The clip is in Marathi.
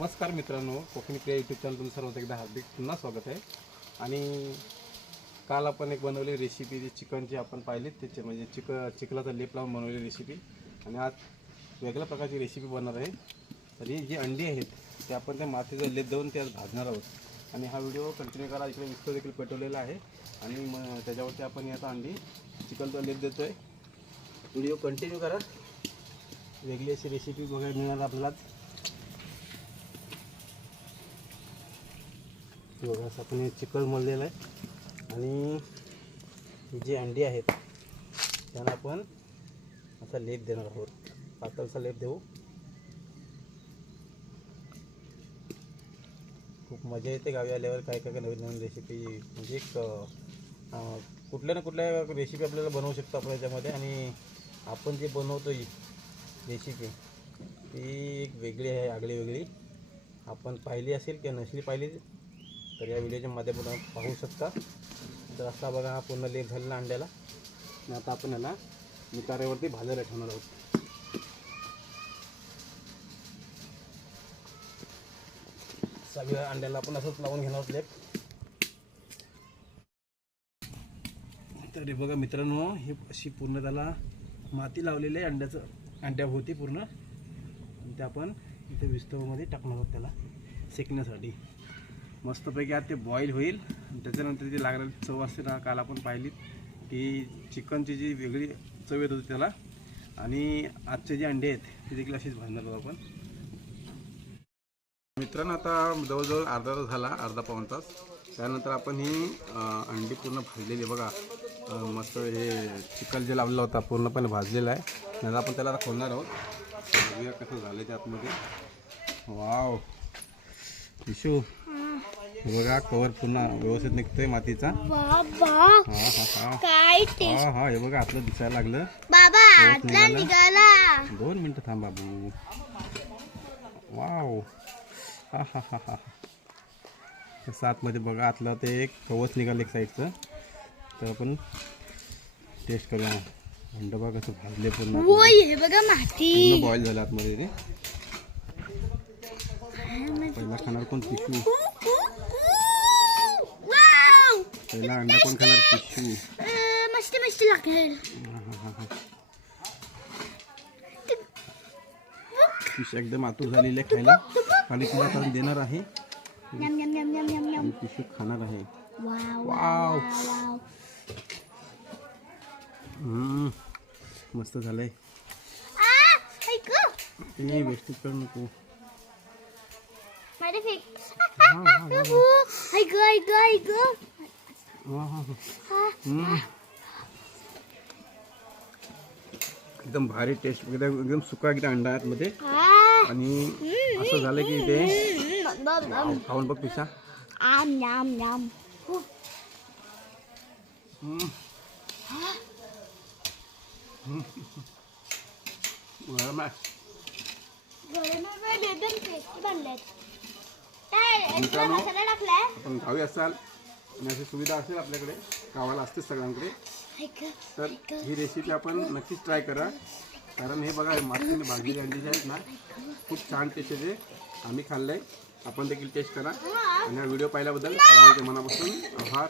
नमस्कार मित्रांनो कोकणी क्रिया यूट्यूब चॅनल तुमचं सर्वात एकदा हार्दिक पुन्हा स्वागत आहे. आणि काल आपण एक बनवली रेसिपी जी चिकनची आपण पाहिली त्याचे म्हणजे चिक चिखलाचा लेप लावून बनवली रेसिपी आणि आज वेगळ्या प्रकारची रेसिपी बनणार आहे. तर ही जी अंडी आहेत ते आपण त्या मातीचा लेप देऊन त्यात भाजणार आहोत. आणि हा व्हिडिओ कंटिन्यू करा. इकडे विस्तर देखील पेटवलेला आहे. आणि मग त्याच्यावरती आपण याचा अंडी चिकनचा लेप देतो आहे व्हिडिओ कंटिन्यू करा. वेगळी अशी रेसिपी बघायला मिळणार आपल्याला आज. हे बघा असं आपण हे चिकन मळलेलं आहे. आणि जे जी अंडी आहेत त्यांना आपण असा लेप देणार आहोत. पातळचा लेप देऊ. खूप मजा येते गावी आल्यावर काय काय काय नवीन नवीन रेसिपी म्हणजे एक कुठल्या ना कुठल्या रेसिपी आपल्याला बनवू शकतो आपण याच्यामध्ये. आणि आपण जे बनवतो ही रेसिपी ती एक वेगळी आहे आगळी वेगळी. आपण पाहिली असेल किंवा नसली पाहिली तर या व्हिडिओच्या माध्यमातून आपण पाहू शकता. तर असा बघा हा पूर्ण लेप झालेला अंड्याला. आणि आता आपण याला निकाऱ्यावरती भाजायला ठेवणार आहोत. सगळ्या अंड्याला आपण असंच लावून घेणार आहोत लेप तर हे बघा मित्रांनो हे अशी पूर्ण त्याला माती लावलेली आहे अंड्याचं अंड्याभोवती पूर्ण. आणि ते आपण इथे विस्तवामध्ये टाकणार आहोत त्याला शेकण्यासाठी मस्तपैकी आता ते बॉईल होईल. त्याच्यानंतर जी लागणारी चव असते ना काल आपण पाहिली. ती चिकनची जी वेगळी चव येत होती त्याला. आणि आजचे जे अंडे आहेत ते देखील अशीच भाजणार आहोत आपण. मित्रांनो आता जवळजवळ अर्धा तास झाला अर्धा पाऊण तास. त्यानंतर आपण ही अंडी पूर्ण भाजलेली बघा. मस्त हे चिकन जे लावलेला होता पूर्णपणे भाजलेलं आहे. नंतर आपण त्याला आता खोलणार आहोत. बघूया कसं झालं त्या आतमध्ये. वाव. इशू बघा कवर पुन्हा व्यवस्थित निघतोय मातीचा. बाबा हा हा हा. काय ते? हा हा हे बघा आतलं दिसायला लागलं. बाबा आतला निघाला. दोन मिनटं थांब बाबू. वाव. हा हा हा हा. तसं आतमध्ये बघा आतलं ते एक कवच निघालं एक साईडचं. तर आपण टेस्ट करूया अंड बघा कसं भाजले पूर्ण. हे बघा माती. बॉईल झालं आतमध्ये. ते पहिला खाणार कोण? पिशू वाव पहिला अंडा कोण खाणार? पिशू मस्त मस्त लागेल. फिश एकदम आतुर झालेली आहे खायला. खाली तुला आता देणार आहे. आणि पिशू खाणार आहे. वाव. मस्त झालंय. आ ऐक. ते वेस्टेज करू नको. ऐक ऐक ऐक. एकदम भारी टेस्ट एकदम एकदम सुका एकदम अंडा आतमध्ये. हा. आणि असं झालं की ते. खाऊन बघ पिशा आम नाम नाम हो. गरम आहे. आपण गावी असाल आणि अशी सुविधा असेल आपल्याकडे गावाला असते सगळ्यांकडे. तर ही रेसिपी आपण नक्कीच ट्राय करा. कारण हे बघा मातीने भाजलेली अंडी जी आहेत ना खूप छान टेस्ट येते. आम्ही खाल्लंय. आपण देखील टेस्ट करा. आणि हा व्हिडिओ पाहिल्याबद्दल सर्वांचे मनापासून आभार.